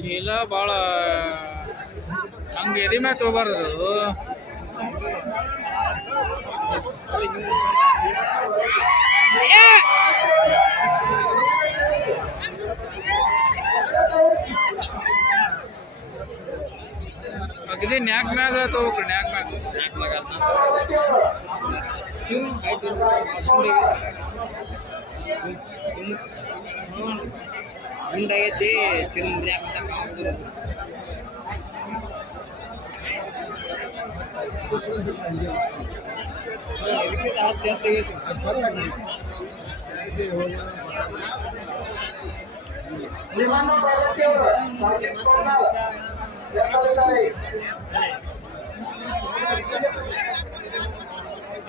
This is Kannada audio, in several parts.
ಚೀಲ ಭಾಳ ಹಂಗೆ ಎದಿ ಮ್ಯಾಗ ತಗೋಬಾರ್ದು. ಅಗದಿ ನ್ಯಾಕ್ ಮ್ಯಾಗ ತಗೋಬೇಕ್ರಿ, ನ್ಯಾಕ್ ಮ್ಯಾಗ ಮುಂದಾಗೈತಿ ಚಿನ್ನ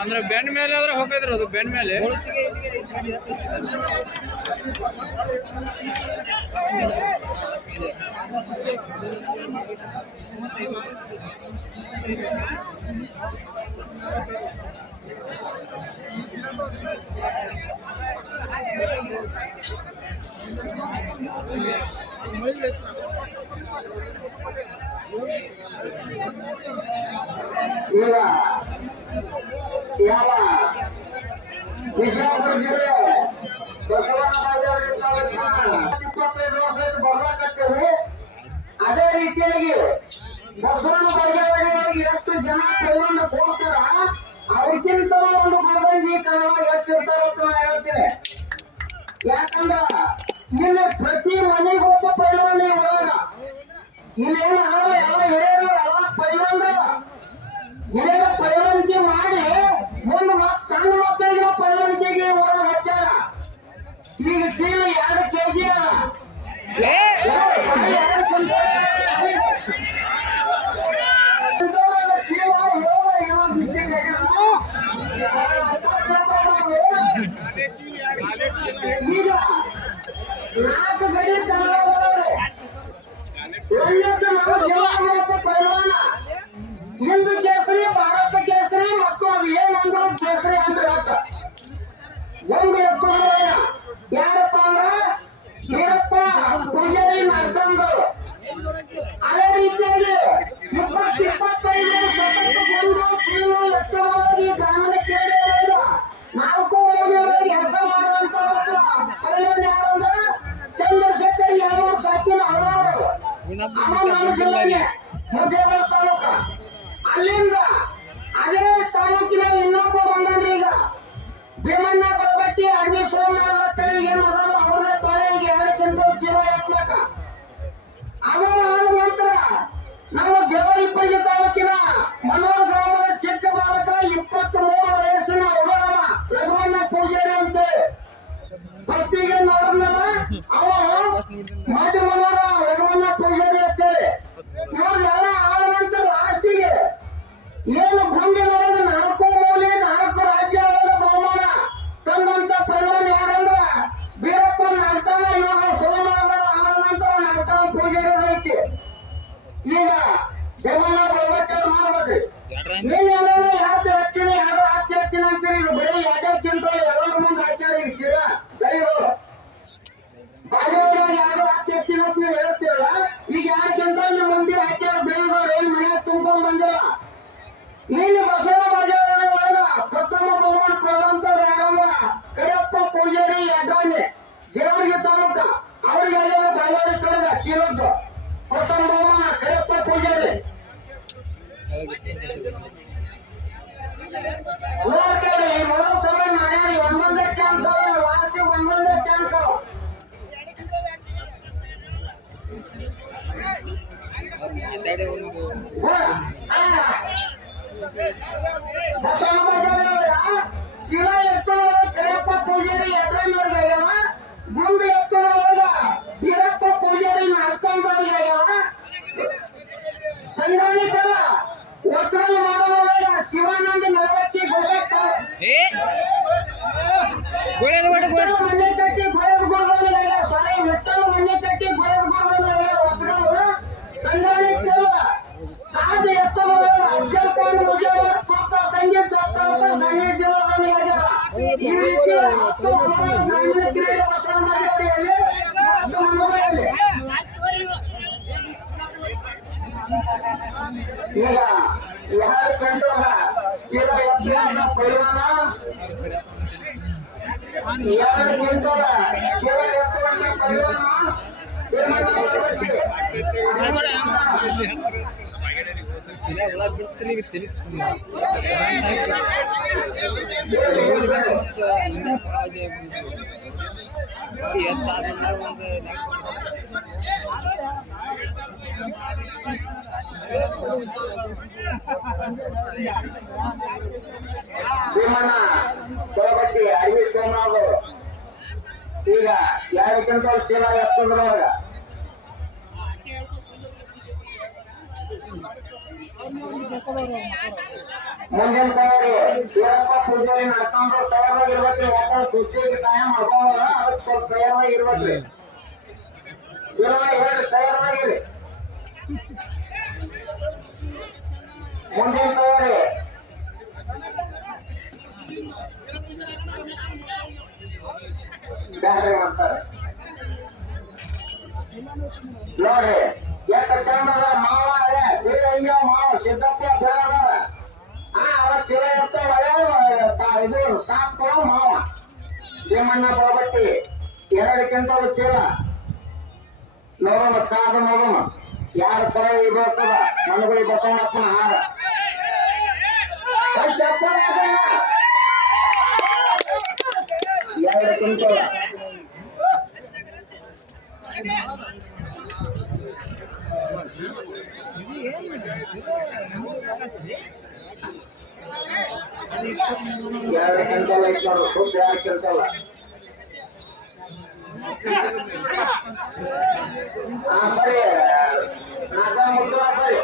ಅಂದ್ರೆ ಬೆಂಡ್ ಮೇಲೆ ಆದ್ರೆ ಹೋಗಿದ್ರು, ಅದು ಬೆಂಡ್ ಮೇಲೆ ಯಾವ ಬಿಜಾಪುರ ಜಿಲ್ಲೆ ಬಸವನ ಬಾಗೇವಾಡಿ ತಾಲೂಕಿನ 25 ವರ್ಷ ಬರ್ಲಾಕತ್ತೇವೆ. ಅದೇ ರೀತಿಯಾಗಿ ಬಸವನ ಬಾಗೇವಾಡಿ ಎಷ್ಟು ಜನ ಕೈಗೊಂಡು ಹೋಗ್ತಾರ ಅವ್ರಿಗಿಂತ ಒಂದು ಬಲದಂಗಿ ಕನ್ನಡ ಹೆಚ್ಚಿರ್ತಾರ ಅಂತ ನಾ ಹೇಳ್ತೀನಿ. ಯಾಕಂದ್ರ ಇಲ್ಲಿ ಪ್ರತಿ ಮನೆಗೆ ಒಬ್ಬ ಪೈಲವಾನಿ ಒಳಗ ಇಲ್ಲೇನು ಎಲ್ಲ ಹಿರಿಯರು ಎಲ್ಲ ಪೈಲವಾನ್ರ ಹಿರಿಯರ ಪೈಲವಾನಿಕೆ ಮಾಡಿ ಮುಂದೆ ಸಣ್ಣ ಮಕ್ಕಳಿಗೆ ಪೈಲವಾನಿಕೆಗೆ ಒಳಗೆ ಹಚ್ಚಾರ. ಈಗ ಚೀಲ 2 kg ಈಗ 4 ಗಡಿ ಪೈಲವಾನ ಹಿಂದೂ ಕೇಸರಿ, ಭಾರತ ಕೇಸರಿ ಮತ್ತು ಅದು ಏನಂದ್ರು ಕೇಸರಿ ಅಂತ ಒಂದು ಎತ್ತುಗಳು ಯಾರಪ್ಪ ಅಂದ್ರ ವೀರಪ್ಪ ಪೂಜಾರಿ ನಡ್ಕೊಂಡರು. ಅದೇ ರೀತಿಯಾಗಿ 25 ಒಂದು ಚೀಲು ಎತ್ತುಗಳಾಗಿ ಗ್ರಾಮೀಣ ಕೇಳಿದ 4 ಮನೆಯವರಿಗೆ ಹೆಸ ಮಾಡುವಂತ ಪೈಲವಾನ ಯಾರಂದ್ರ ಚಂದ್ರಶೇಖರ್ ಯಾದವ್ ಸಾಕಿನ ಹಲವಾರು ಮುದ್ದೇಬಿಹಾಳ ತಾಲೂಕ. ಅಲ್ಲಿಂದ ಅದೇ ತಾಲೂಕಿನ ಇನ್ನೊಬ್ಬ ಬಂದ್ರಿ ಈಗ ಭೀಮಣ್ಣ ಬರಬಟ್ಟಿ ಅಗ್ನಿ ಸೋಮನಾಥ ಏನದಲ್ಲ ಅವರ ತಾಯಿಗೆ 2 ಕ್ವಿಂಟಲ್ ಚೀಲ ಹಾಕ್ಲಕ. ಅವರ ಆದ ನಂತರ ನಾವು ದೇವರಿಪ್ಪಳ್ಳಿ ತಾಲೂಕಿನ ಮನೋಹರ್ ಗ್ರಾಮದ ಚಿಕ್ಕ ಬಾಲಕ 23 ವಯಸ್ಸಿನ ಹುಡುಗ ಲಘುವಣ್ಣ ಪೂಜಾರಿ ಅಂತ ಭಕ್ತಿಗೆ ನೋಡಿದ್ನಲ್ಲ ಅವ ಮಾಧ್ಯಮದ ಲಘುವಣ್ಣ ಪೂಜಾರಿ ಅಂತೇಳಿ ಇವರೆಲ್ಲ ಆದ ನಂತರ ಲಾಸ್ಟಿಗೆ ಏನು ಗುಂಡಿನೊಳಗೆ 4 ಮೂಲೆ 4 ರಾಜ್ಯಗಳ ಬಹುಮಾನ ತಂದಂತ ಪೈಲವಾನ ಯಾರಂದ್ರ ವೀರಪ್ಪ ನಾಲ್ಕಾನ. ಇವಾಗ ಸೋಮವಾರ ಆದ ನಂತರ ನಾಲ್ಕಾನ ಈಗ ಭೀಮಣ್ಣ ಬರ್ಬೇಕು ಮಾಡ್ಬೇಕ್ರಿ. ನೀನ್ ಯಾಕೆ ಹಚ್ಚಿನಿ ಯಾರು ಹಾಕಿ ಹಚ್ಚಿನ ಅಂತೀರಿ. ಈಗ ಬರೀ ಯಾವ್ಯಾಕ್ಕಿಂತ ಎಲ್ಲರ ಮುಂದೆ ಹಾಕ್ಯಾರ ಈಗ ಸೀರ ಗರಿಗಳು ಬಾಲ್ಯವ್ರಾಗ ಯಾರು ಹಾಕಿ ಹಚ್ಚಿನ ಅಂತ ನೀವು ಹೇಳ್ತೀರಲ್ಲ. ಈಗ ಯಾಕಿಂತ ನಿಮ್ಮ ಮಂದಿ ಹಾಕ್ಯಾರ ಬೆಳಿಗಳು ಏನ್ ಮನೆಯಾಗ ತುಂಬ್ಕೊಂಡ್ ಬಂದಿಲ್ಲ. ನೀನು ಬಸವ ಬಾಜಾರ ಪ್ರಥಮ ಬಹುಮಾನ ಪಡೆದಂತವ್ರು ಯಾರಮ್ಮ ಕರಿಯಪ್ಪ ಪೂಜಾರಿ ಯಡ್ರಾಣಿ ಜೇವರ್ಗಿ ತಾಲೂಕ ಅವ್ರಿಗೆ ಬಾಲ್ಯವ್ರ ಕಳೆದ ಶಿರದ್ದು ಪ್ರಥಮ ಬಹುಮಾನ ಕರಿಯಪ್ಪ ಪೂಜಾರಿ. ನೋಡ್ತಾರೆ ಈ ಮೊದಲ ಸಲ ನಾಳೆ ಒಂದೊಂದೇ ಚಾನ್ಸ್ ವಾರಕ್ಕೆ ಒಂದೊಂದೇ ಚಾನ್ಸ್. ಶಿವ ಎತ್ತುವ ಕರಿಯಪ್ಪ ಪೂಜಾರಿ ಯಡ್ರಾಣಿಯವ್ರಿಗೆ ಆಗ್ಯಾವ. ಗುಂಡು ಎತ್ತುವಾಗ ವೀರಪ್ಪ ಪೂಜಾರಿ ನಡ್ಕೊಂಡವ್ರಿಗೆ ಆಗ್ಯಾವ. ಸಂಘಾನಿಕರ ಒತ್ತಡ ಮಾಡುವಾಗ ಶಿವಾನಂದ ನಲವತ್ತಿ ಗೋಡಕ್ಕ ಮನೆ ಕಟ್ಟಿ ಗೊಳರ್ಗೋಡ್ದಾಗ ಸಾರಿ ವಿಠ್ಠಲ ಮನೆ ಕಟ್ಟಿ ಗೊಳರ್ಗೋಡ್ದಾಗ ಒತ್ತಡವು ಸಂಘಾನಿಕರ ಸಾಧ ಎತ್ತುವಾಗ ಅಫ್ಜಲ್ ಖಾನ್ ಮುಜಾವರ್ ಕೊಟ್ಟ ಸಂಗೀತ ಸಾನ್ನಿಧ್ಯವನ್ನು ಆಗ್ಯಾವ. ಈ ರೀತಿ 10 ಗ್ರಾಮೀಣ ಕ್ರೀಡೆ ಬಸವ ಬಾಜಾರಿಯಲ್ಲಿ 10 ಮನೋರಲ್ಲಿ ಈಗ ಯಾರು ಕಂಡೋಗ ಈಗ ಯಕ್ಷಗಾನ ಪೈಲಾನ 2 ಗಂಟೆಗ ಶಿವ ಯಕ್ಷಗಾನ ಪೈಲಾನ ಭೀಮಣ್ಣ ಕೊಳಗಟ್ಟಿ ಅರವಿ ಸೋಮನಾಥ್ ಈಗ 2 ಕ್ವಿಂಟಲ್ ಚೀಲ ಎತ್ತದ್ರೊಳಗ ಮುಂದಿನ ತಯಾರಿ ವೀರಪ್ಪ ಪೂಜಾರಿ ನಡ್ಕೊಂಡು ತಯಾರಾಗಿರ್ಬೇಕ್ರಿ. ಒಬ್ಬ ಕುಸ್ತಿಗೆ ಟೈಮ್ ಆಗೋಲ್ಲ, ಅದಕ್ಕೆ ಸ್ವಲ್ಪ ತಯಾರಾಗಿರ್ಬೇಕ್ರಿ. ಹೇಳಿ ತಯಾರಾಗಿರಿ. ಮುಂದಿನ ತಯಾರಿ ಬ್ಯಾಡ್ರಿ ಮಾಡ್ತಾರೆ ನೋಡ್ರಿ. ಎಷ್ಟು ಚಂದದ ಮಾವ ಬೀರಯ್ಯ ಮಾವ ಸಿದ್ದಪ್ಪ ಬೆಳಗಾರ ಅವತ್ತು ಶಿವ ಇರ್ತಾವ ಇದು ಸಾಕು ಮಾವ ಭೀಮಣ್ಣ ಬಾಬಟ್ಟಿ 2 ಕ್ವಿಂಟಲ್ ಚೀಲ ನೋಡೋಣ ಕಾದ ನೋಡೋಣ ಯಾರ ತರ ಇರ್ತದ. ನನಗೆ ಬಸವಣ್ಣಪ್ಪನ ಹಾರ 2 ಕ್ವಿಂಟಲ್ ಐತ್ನೋಡು ಸುದ್ದಿ 2 ಕ್ವಿಂಟಲ್. ಬರ್ರಿ ನಾಕ ಮುದ್ದ ಬರ್ರಿ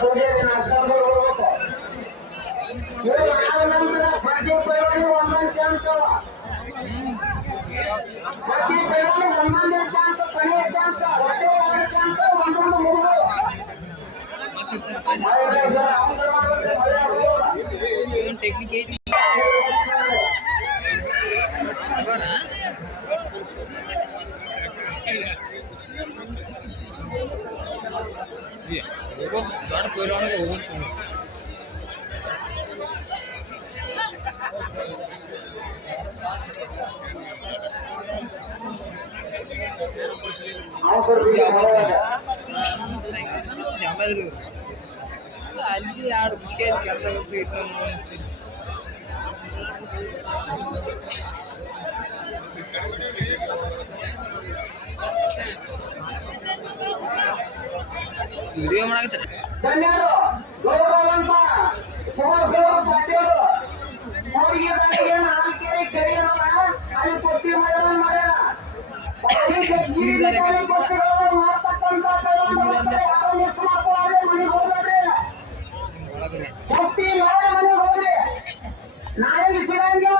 ಪೂಜೆಗೆ ನಡ್ಕೊಂಡು ಹೋಗ್ಬೇಕು. ಇವ್ರು ಆದ ನಂತರ ಪ್ರತಿ ಪೈವಾನಿ ಒಂದೊಂದು ಚಾನ್ಸ್ ಪ್ರತಿ ಪೈವಾನಿ ಒಂದೊಂದೇ ಚಾನ್ಸ್ ಕೊನೆಯ ಚಾನ್ಸ್ ಒಟ್ಟು 2 ಚಾನ್ಸ್ ಒಂದೊಂದು ಮುಗಿದು ಅಲ್ಲಿ 2 ಖುಷಿ ಕೆಲಸ ವಿಡಿಯೋ ಮಾಡಾಕತ್ತಾರೆ. ಧನ್ಯರು ಗೌರವಂತ ಸುಮೋದೇವ ಪಾಟೀಲ್ ಅವರಿಗೆ ನಾಲ್ಕೆರೆ ಕರೆಯಲ್ಲ ಅಲ್ಲಿ ಕೊಟ್ಟಿ ಮಾಡ್ಯಾರ ನಾಳೆ ಸಿಗಂಗಿಲ್ಲ